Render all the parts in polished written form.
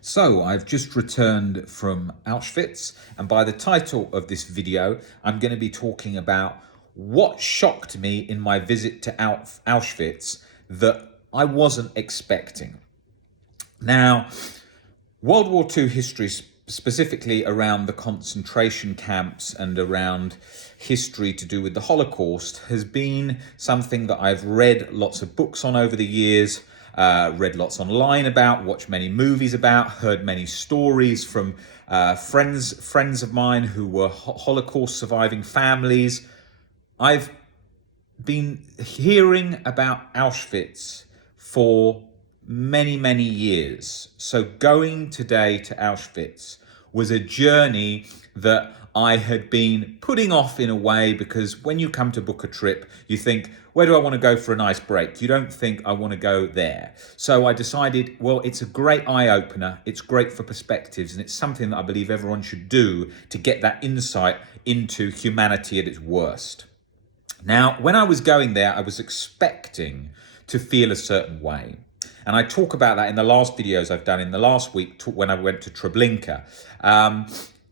So I've just returned from Auschwitz, and by the title of this video, I'm going to be talking about what shocked me in my visit to Auschwitz that I wasn't expecting. Now, World War II history, specifically around the concentration camps and around history to do with the Holocaust, has been something that I've read lots of books on over the years, read lots online about, watched many movies about, heard many stories from friends of mine who were Holocaust surviving families. I've been hearing about Auschwitz for many years. So going today to Auschwitz was a journey that I had been putting off in a way, because when you come to book a trip, you think, where do I want to go for a nice break? You don't think I want to go there. So I decided, well, it's a great eye-opener. It's great for perspectives, and it's something that I believe everyone should do to get that insight into humanity at its worst. Now, when I was going there, I was expecting to feel a certain way. And I talk about that in the last videos I've done in the last week when I went to Treblinka,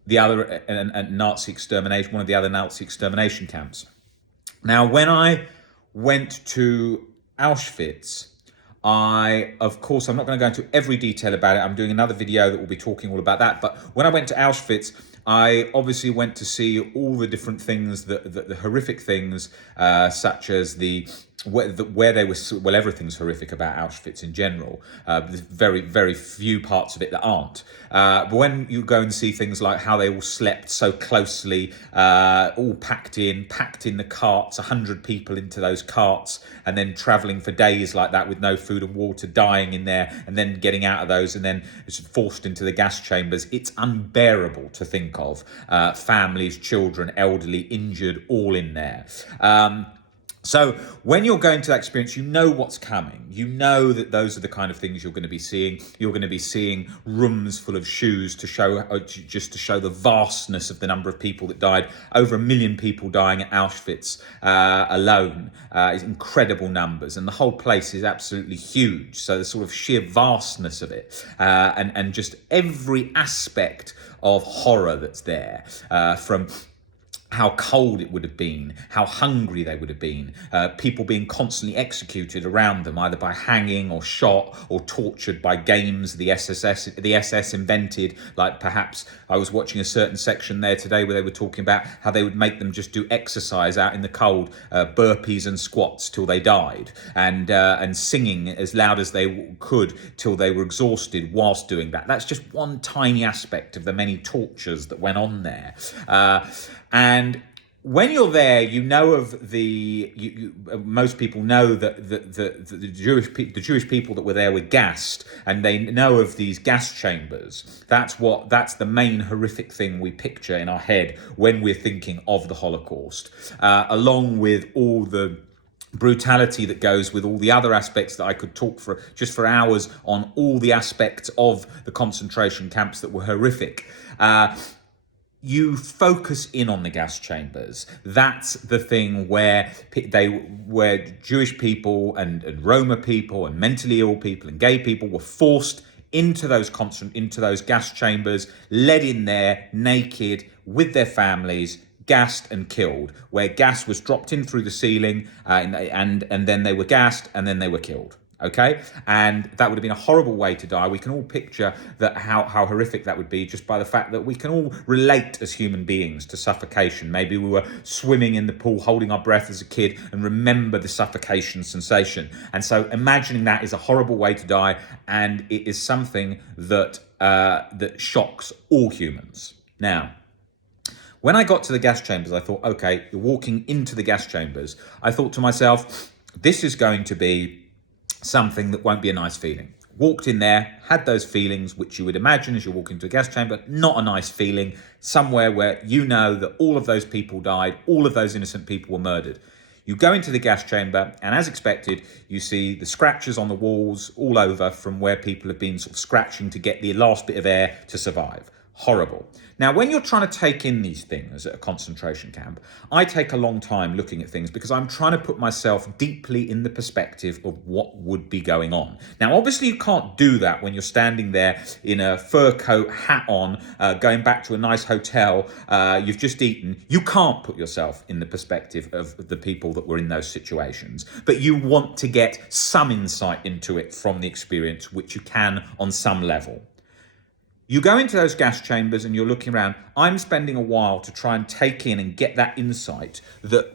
the other Nazi extermination, one of the other Nazi extermination camps. Now, when I went to Auschwitz, of course, I'm not going to go into every detail about it. I'm doing another video that will be talking all about that. But when I went to Auschwitz, I obviously went to see all the different things, the horrific things, such as where they were, well, everything's horrific about Auschwitz in general. There's very few parts of it that aren't. But when you go and see things like how they all slept so closely, all packed in the carts, 100 people into those carts, and then traveling for days like that with no food and water, dying in there, and then getting out of those, and then forced into the gas chambers. It's unbearable to think of. Families, children, elderly, injured, all in there. So when you're going to that experience, you know what's coming. You know that those are the kind of things you're going to be seeing. You're going to be seeing rooms full of shoes to show the vastness of the number of people that died. Over 1 million people dying at Auschwitz alone is incredible numbers, and the whole place is absolutely huge. So the sort of sheer vastness of it, and just every aspect of horror that's there, from how cold it would have been, how hungry they would have been, people being constantly executed around them, either by hanging or shot or tortured by games the SS invented. Like, perhaps I was watching a certain section there today where they were talking about how they would make them just do exercise out in the cold, burpees and squats till they died, and singing as loud as they could till they were exhausted whilst doing that. That's just one tiny aspect of the many tortures that went on there. And when you're there, you know of most people know that the Jewish people that were there were gassed, and they know of these gas chambers. That's the main horrific thing we picture in our head when we're thinking of the Holocaust, along with all the brutality that goes with all the other aspects that I could talk for hours on, all the aspects of the concentration camps that were horrific. You focus in on the gas chambers. That's the thing where Jewish people and Roma people and mentally ill people and gay people were forced into those gas chambers, led in there naked with their families, gassed and killed, where gas was dropped in through the ceiling, and then they were gassed, and then they were killed. Okay, and that would have been a horrible way to die. We can all picture that how horrific that would be, just by the fact that we can all relate as human beings to suffocation. Maybe we were swimming in the pool, holding our breath as a kid, and remember the suffocation sensation. And so imagining that is a horrible way to die, and it is something that shocks all humans. Now, when I got to the gas chambers, I thought, okay, you're walking into the gas chambers. I thought to myself, this is going to be something that won't be a nice feeling. Walked in there, had those feelings which you would imagine as you walk into a gas chamber. Not a nice feeling, somewhere where you know that all of those people died, all of those innocent people were murdered. You go into the gas chamber, and as expected, you see the scratches on the walls all over from where people have been sort of scratching to get the last bit of air to survive. horrible. Now, when you're trying to take in these things at a concentration camp, I take a long time looking at things because I'm trying to put myself deeply in the perspective of what would be going on. Now, obviously, you can't do that when you're standing there in a fur coat, hat on, going back to a nice hotel, you've just eaten. You can't put yourself in the perspective of the people that were in those situations, but you want to get some insight into it from the experience, which you can on some level. You go into those gas chambers and you're looking around. I'm spending a while to try and take in and get that insight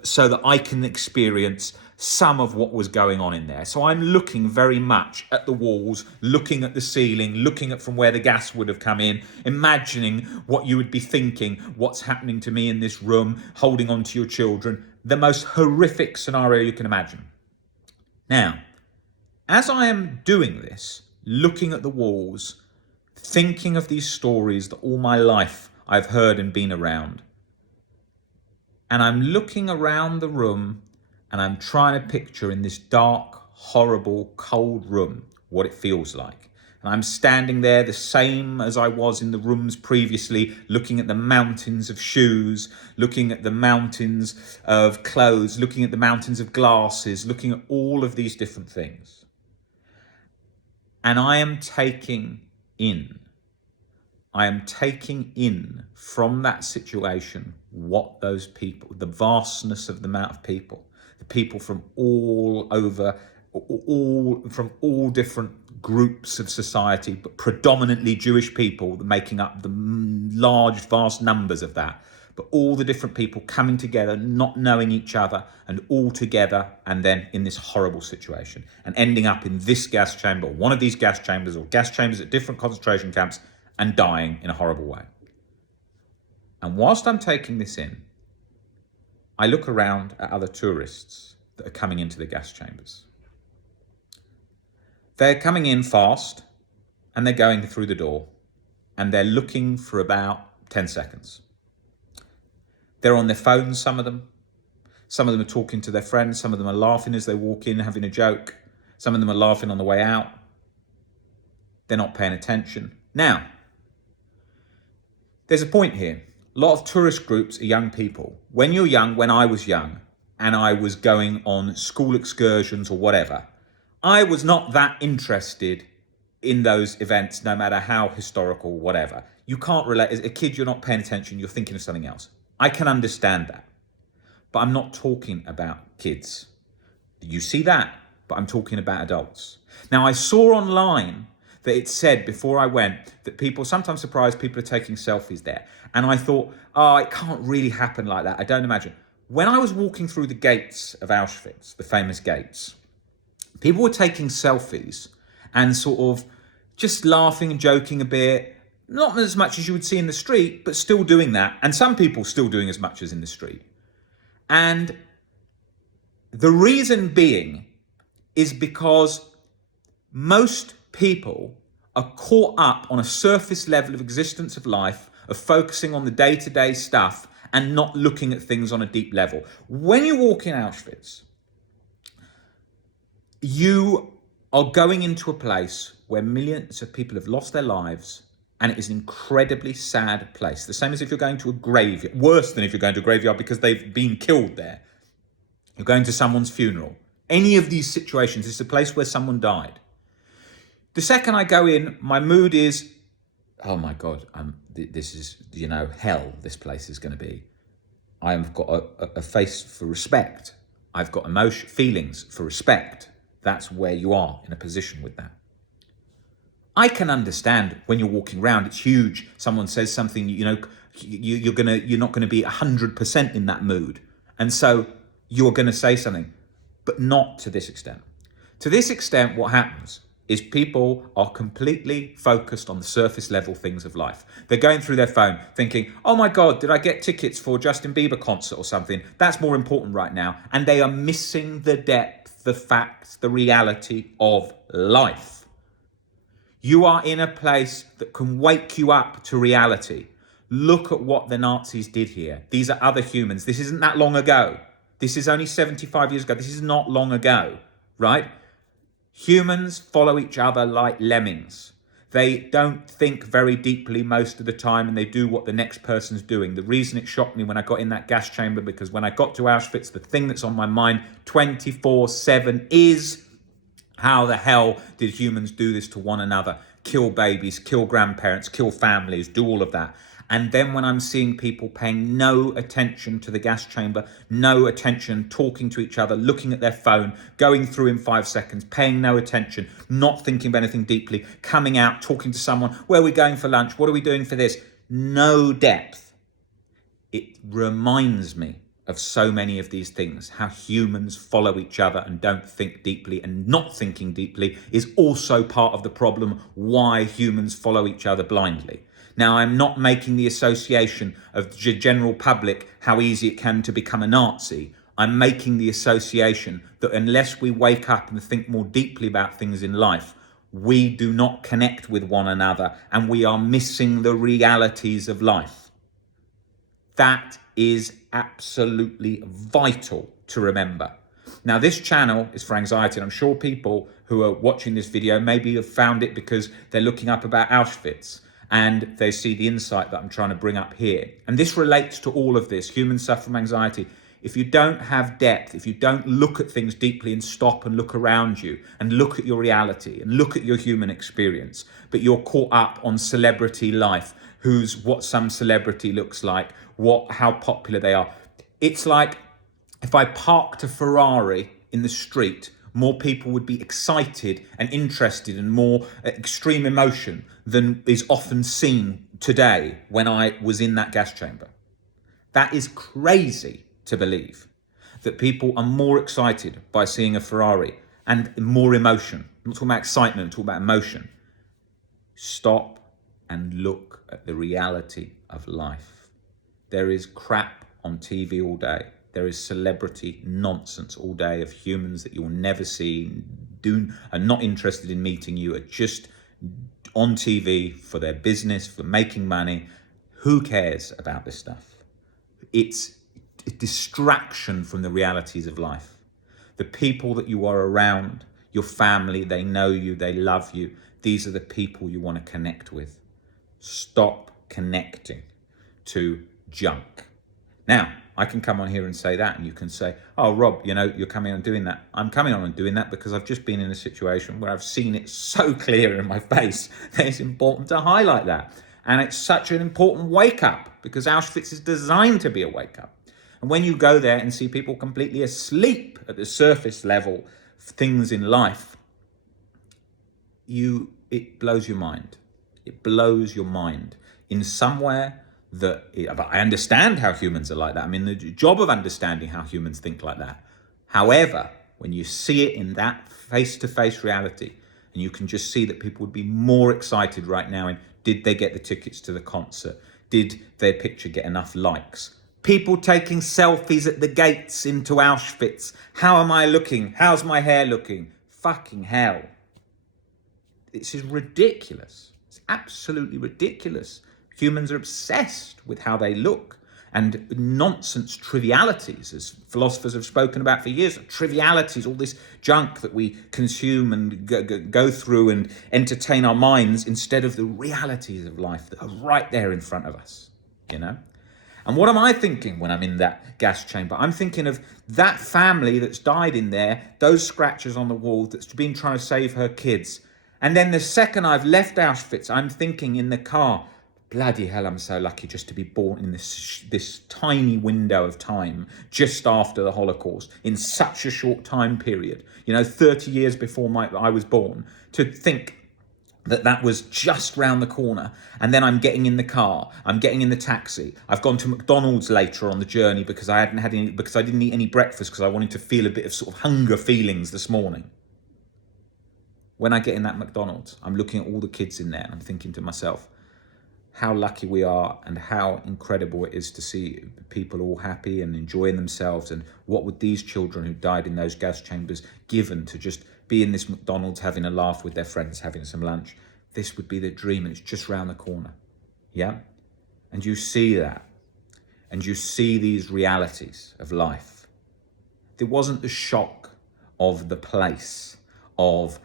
so that I can experience some of what was going on in there. So I'm looking very much at the walls, looking at the ceiling, looking at from where the gas would have come in, imagining what you would be thinking, what's happening to me in this room, holding on to your children, the most horrific scenario you can imagine. Now, as I am doing this, looking at the walls, thinking of these stories that all my life I've heard and been around. And I'm looking around the room and I'm trying to picture in this dark, horrible, cold room what it feels like. And I'm standing there the same as I was in the rooms previously, looking at the mountains of shoes, looking at the mountains of clothes, looking at the mountains of glasses, looking at all of these different things. And I am taking in from that situation what those people, the vastness of the amount of people, the people from all over, from all different groups of society, but predominantly Jewish people making up the large, vast numbers of that. But all the different people coming together, not knowing each other, and all together, and then in this horrible situation, and ending up in this gas chamber, or one of these gas chambers, or gas chambers at different concentration camps, and dying in a horrible way. And whilst I'm taking this in, I look around at other tourists that are coming into the gas chambers. They're coming in fast, and they're going through the door, and they're looking for about 10 seconds. They're on their phones, some of them. Some of them are talking to their friends. Some of them are laughing as they walk in, having a joke. Some of them are laughing on the way out. They're not paying attention. Now, there's a point here. A lot of tourist groups are young people. When you're young, when I was young, and I was going on school excursions or whatever, I was not that interested in those events, no matter how historical, whatever. You can't relate. As a kid, you're not paying attention. You're thinking of something else. I can understand that, but I'm not talking about kids. You see that, but I'm talking about adults. Now, I saw online that it said before I went that people, sometimes surprised, people are taking selfies there. And I thought, oh, it can't really happen like that. I don't imagine. When I was walking through the gates of Auschwitz, the famous gates, people were taking selfies and sort of just laughing and joking a bit. Not as much as you would see in the street, but still doing that. And some people still doing as much as in the street. And the reason being is because most people are caught up on a surface level of existence of life, of focusing on the day-to-day stuff and not looking at things on a deep level. When you walk in Auschwitz, you are going into a place where millions of people have lost their lives, and it is an incredibly sad place. The same as if you're going to a graveyard, worse than if you're going to a graveyard because they've been killed there. You're going to someone's funeral. Any of these situations, it's a place where someone died. The second I go in, my mood is, oh my God, this is, hell this place is going to be. I've got a face for respect. I've got feelings for respect. That's where you are in a position with that. I can understand when you're walking around, it's huge. Someone says something, you're not going to be 100% in that mood. And so you're going to say something, but not to this extent. To this extent, what happens is people are completely focused on the surface level things of life. They're going through their phone thinking, oh my God, did I get tickets for Justin Bieber concert or something? That's more important right now. And they are missing the depth, the facts, the reality of life. You are in a place that can wake you up to reality. Look at what the Nazis did here. These are other humans. This isn't that long ago. This is only 75 years ago. This is not long ago, right? Humans follow each other like lemmings. They don't think very deeply most of the time, and they do what the next person's doing. The reason it shocked me when I got in that gas chamber, because when I got to Auschwitz, the thing that's on my mind 24/7 is, how the hell did humans do this to one another? Kill babies, kill grandparents, kill families, do all of that. And then when I'm seeing people paying no attention to the gas chamber, no attention, talking to each other, looking at their phone, going through in 5 seconds, paying no attention, not thinking of anything deeply, coming out, talking to someone, where are we going for lunch? What are we doing for this? No depth. It reminds me of so many of these things, how humans follow each other and don't think deeply, and not thinking deeply is also part of the problem why humans follow each other blindly. Now, I'm not making the association of the general public how easy it can to become a Nazi. I'm making the association that unless we wake up and think more deeply about things in life, we do not connect with one another and we are missing the realities of life. That is absolutely vital to remember. Now, this channel is for anxiety, and I'm sure people who are watching this video maybe have found it because they're looking up about Auschwitz and they see the insight that I'm trying to bring up here. And this relates to all of this. Humans suffer from anxiety. If you don't have depth, if you don't look at things deeply and stop and look around you and look at your reality and look at your human experience, but you're caught up on celebrity life, what some celebrity looks like, how popular they are. It's like if I parked a Ferrari in the street, more people would be excited and interested and more extreme emotion than is often seen today when I was in that gas chamber. That is crazy to believe, that people are more excited by seeing a Ferrari and more emotion. I'm not talking about excitement, I'm talking about emotion. Stop and look at the reality of life. There is crap on TV all day. There is celebrity nonsense all day of humans that you'll never see, are not interested in meeting you, are just on TV for their business, for making money. Who cares about this stuff? It's a distraction from the realities of life. The people that you are around, your family, they know you, they love you. These are the people you want to connect with. Stop connecting to junk. Now, I can come on here and say that, and you can say, oh, Rob, you're coming on and doing that. I'm coming on and doing that because I've just been in a situation where I've seen it so clear in my face that it's important to highlight that. And it's such an important wake up because Auschwitz is designed to be a wake up. And when you go there and see people completely asleep at the surface level of things in life, it blows your mind. It blows your mind in somewhere that I understand how humans are like that. I mean, the job of understanding how humans think like that. However, when you see it in that face-to-face reality, and you can just see that people would be more excited right now in, did they get the tickets to the concert? Did their picture get enough likes? People taking selfies at the gates into Auschwitz. How am I looking? How's my hair looking? Fucking hell. This is ridiculous. It's absolutely ridiculous. Humans are obsessed with how they look and nonsense trivialities, as philosophers have spoken about for years, trivialities, all this junk that we consume and go through and entertain our minds instead of the realities of life that are right there in front of us, And what am I thinking when I'm in that gas chamber? I'm thinking of that family that's died in there, those scratches on the wall, that's been trying to save her kids. And then the second I've left Auschwitz, I'm thinking in the car, bloody hell, I'm so lucky just to be born in this tiny window of time just after the Holocaust, in such a short time period, 30 years before I was born, to think that was just round the corner. And then I'm getting in the car, I'm getting in the taxi. I've gone to McDonald's later on the journey because I didn't eat any breakfast because I wanted to feel a bit of sort of hunger feelings this morning. When I get in that McDonald's, I'm looking at all the kids in there and I'm thinking to myself, how lucky we are and how incredible it is to see people all happy and enjoying themselves. And what would these children who died in those gas chambers given to just be in this McDonald's having a laugh with their friends, having some lunch? This would be the dream, and it's just round the corner. Yeah? And you see that. And you see these realities of life. There wasn't the shock of the place, of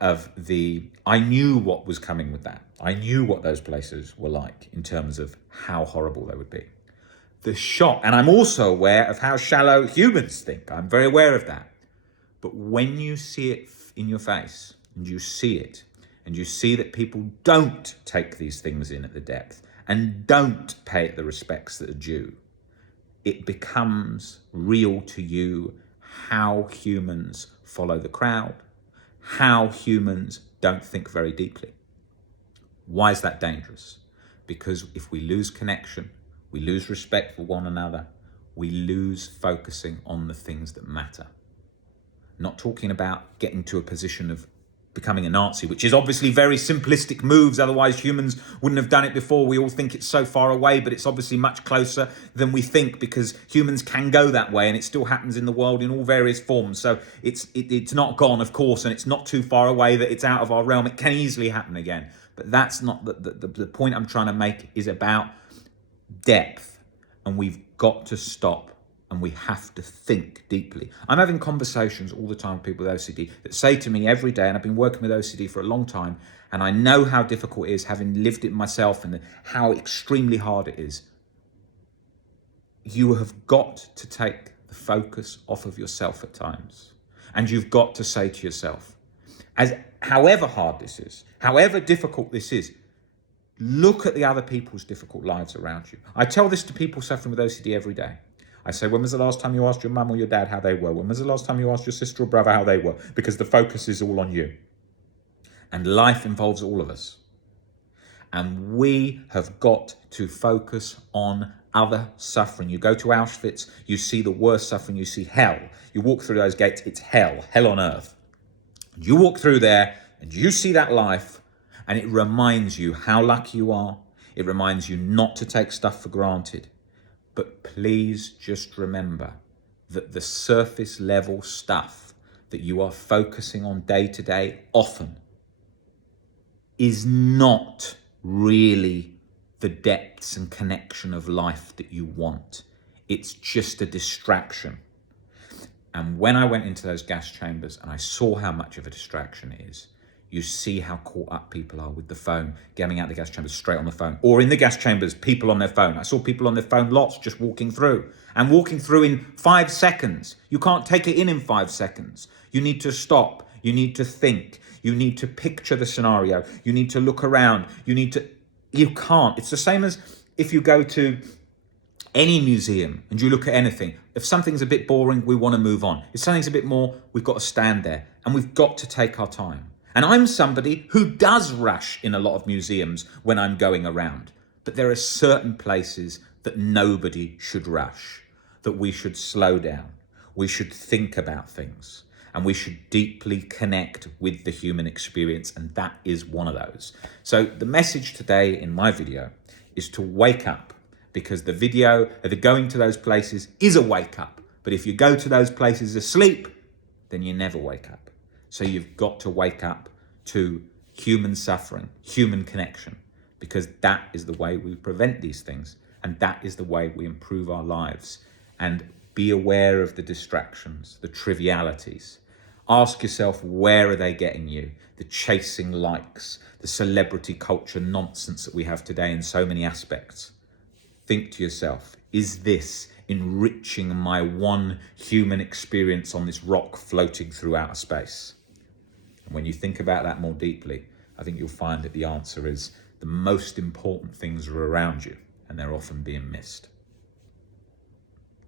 I knew what was coming with that. I knew what those places were like in terms of how horrible they would be. The shock, and I'm also aware of how shallow humans think. I'm very aware of that. But when you see it in your face, and you see it, and you see that people don't take these things in at the depth and don't pay it the respects that are due, it becomes real to you how humans follow the crowd, how humans don't think very deeply. Why is that dangerous? Because if we lose connection, we lose respect for one another, we lose focusing on the things that matter. Not talking about getting to a position of becoming a Nazi, which is obviously very simplistic moves, otherwise humans wouldn't have done it before. We all think it's so far away, but it's obviously much closer than we think, because humans can go that way, and it still happens in the world in all various forms. So it's not gone, of course, and it's not too far away that it's out of our realm. It can easily happen again. But that's not the point I'm trying to make. Is about depth, and we've got to stop. And we have to think deeply. I'm having conversations all the time with people with OCD that say to me every day, and I've been working with OCD for a long time, and I know how difficult it is, having lived it myself, and how extremely hard it is. You have got to take the focus off of yourself at times. And you've got to say to yourself, however hard this is, however difficult this is, look at the other people's difficult lives around you. I tell this to people suffering with OCD every day. I say, when was the last time you asked your mum or your dad how they were? When was the last time you asked your sister or brother how they were? Because the focus is all on you. And life involves all of us. And we have got to focus on other suffering. You go to Auschwitz, you see the worst suffering, you see hell. You walk through those gates, it's hell on earth. You walk through there and you see that life, and it reminds you how lucky you are. It reminds you not to take stuff for granted. But please just remember that the surface level stuff that you are focusing on day to day often is not really the depths and connection of life that you want. It's just a distraction. And when I went into those gas chambers and I saw how much of a distraction it is, you see how caught up people are with the phone, getting out the gas chambers straight on the phone. Or in the gas chambers, people on their phone. I saw people on their phone lots just walking through. And walking through in 5 seconds. You can't take it in 5 seconds. You need to stop. You need to think. You need to picture the scenario. You need to look around. You can't. It's the same as if you go to any museum and you look at anything. If something's a bit boring, we want to move on. If something's a bit more, we've got to stand there. And we've got to take our time. And I'm somebody who does rush in a lot of museums when I'm going around. But there are certain places that nobody should rush, that we should slow down. We should think about things, and we should deeply connect with the human experience. And that is one of those. So the message today in my video is to wake up, because the video of the going to those places is a wake up. But if you go to those places asleep, then you never wake up. So you've got to wake up to human suffering, human connection, because that is the way we prevent these things, and that is the way we improve our lives. And be aware of the distractions, the trivialities. Ask yourself, where are they getting you? The chasing likes, the celebrity culture nonsense that we have today in so many aspects. Think to yourself, is this enriching my one human experience on this rock floating through outer space? And when you think about that more deeply, I think you'll find that the answer is the most important things are around you, and they're often being missed.